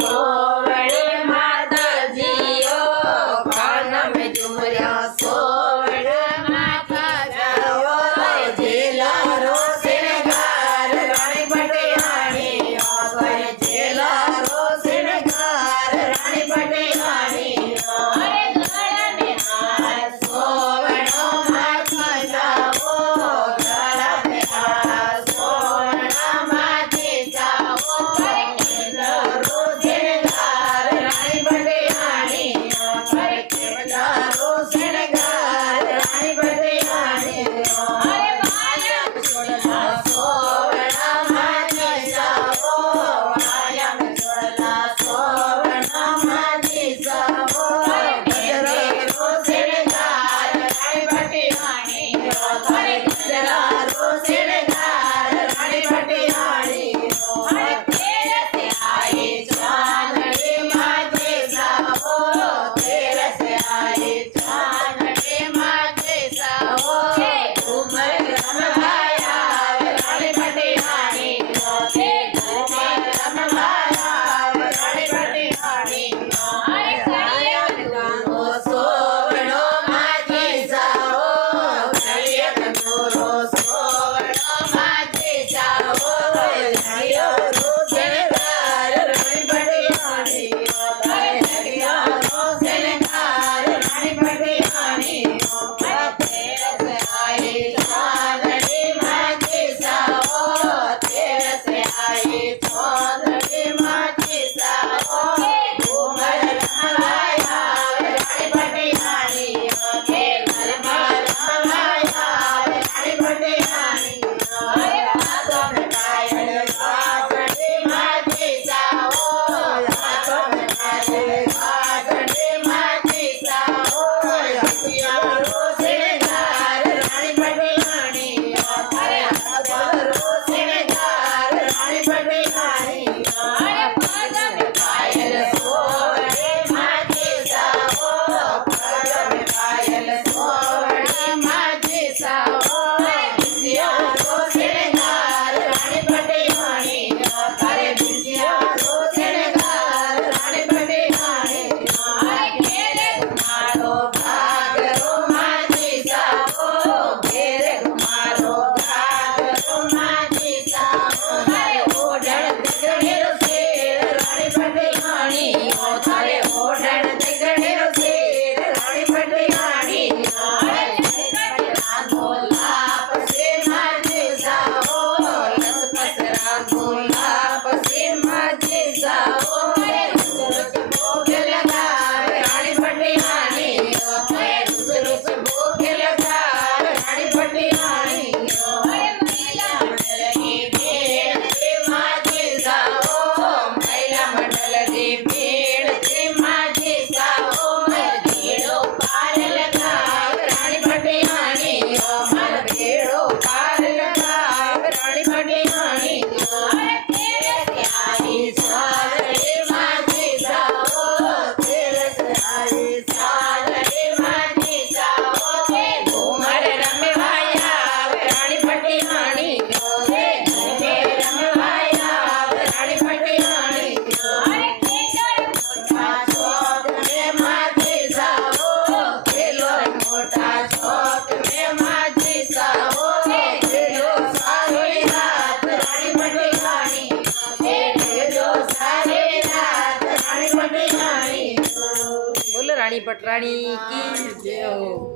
સોવડે માતાજીઓ કાનમ ઝુમર્યા સોવડે માતાજીઓ જેલારો શણગાર રાણી પટિયાણી જેલારો શણગાર રાણી પટિયાણી અરે ગળાને હાર સોવડો માથી જાવો ગળાને હાર સોવડા માથી જાવો અરે કેવડારો શણગાર રાણી પટિયાણી અરે કેવડારો શણગાર રાણી પટિયાણી અરે વાયમ છોડલા સોવડા માથી જાવો વાયમ છોડલા સોવડા માથી જાવો અરે ગજરારો શણગાર રાણી પટિયાણી અરે ગજરારો શણગાર રાણી પટિયાણી અરે તેરસે આયે ચાંદડે માથે જાવો તેરસે આયે ચાંદડે માથે જાવો ઘુમર રમવાયા રાણી પટિયાણી ઘુમર રમવાયા રાણી પટિયાણી અરે કળિયક ગોરો સોવડો માથે જાવો કળિયક ગોરો સોવડો માથે જાવો હરિયો શણગાર રાણી પટિયાણી અરે હરિયો શણગાર રાણી પટિયાણી તેરસે આયે ચાંદડે માથે જાવો તેરસે આયે ચાંદડે માથે જાવો ઘુમર રમવાયા રાણી પટિયાણી ઘરમાં રમવાયા રાણી પટિયાણી અરે હાથોં ઘાયલ વાસણે માથે જાવો હાથોં ઘાયલ વાસણે માથે જાવો હથિયારો શણગાર રાણી પટિયાણી અરે હથિયારો શણગાર રાણી પટિયાણી અરે પગમે પાયલ સોવડે માથે જાવો પગમે પાયલ સોવડે માથે જાવો બિજિયારો શણગાર રાણી પટિયાણી અરે બિજિયારો શણગાર રાણી પટિયાણી અરે ઘેરે ઘુમારો ઘાઘરો માથે જાવો ઘેરે ઘુમારો ઘાઘરો માથે જાવો અરે ઓઢણ દીકરીનો શેર રાણી પટિયાણી અરે ઓઢણ દીકરીનો શેર રાણી પટિયાણી અરે રાંધો લાપસે માથે જાવો લસપસ રાંધો લાપસે માથે જાવો અરે રૂસ ભોગ લગાવ રાણી પટિયાણી અરે રૂસ ભોગ લગાવ રાણી પટિયાણી અરે મહિલા મંડળની ભેળ છે માથે જાવો મહિલા મંડળની ભેળ છે માથે જાવો ભેળો પાર લગાવ રાણી પટિયાણી અમાર ભેળો પાર લગાવ રાણી પટિયાણી અરે તેરસે આયે ચાંદડે માથે જાવો તેરસે આયે ચાંદડે માથે જાવો ઘુમર રમવાયા રાણી પટિયાણી ઘુમર રમવાયા રાણી પટિયાણી અરે કેસર મોટા ચોક મે માથે જાવો કેલો મોટા ચોક મે માથે જાવો કેલો સારી રાત રાણી પટિયાણી કેલો સારી રાત રાણી પટિયાણી બોલો રાણી પટરાણી કી જય હો।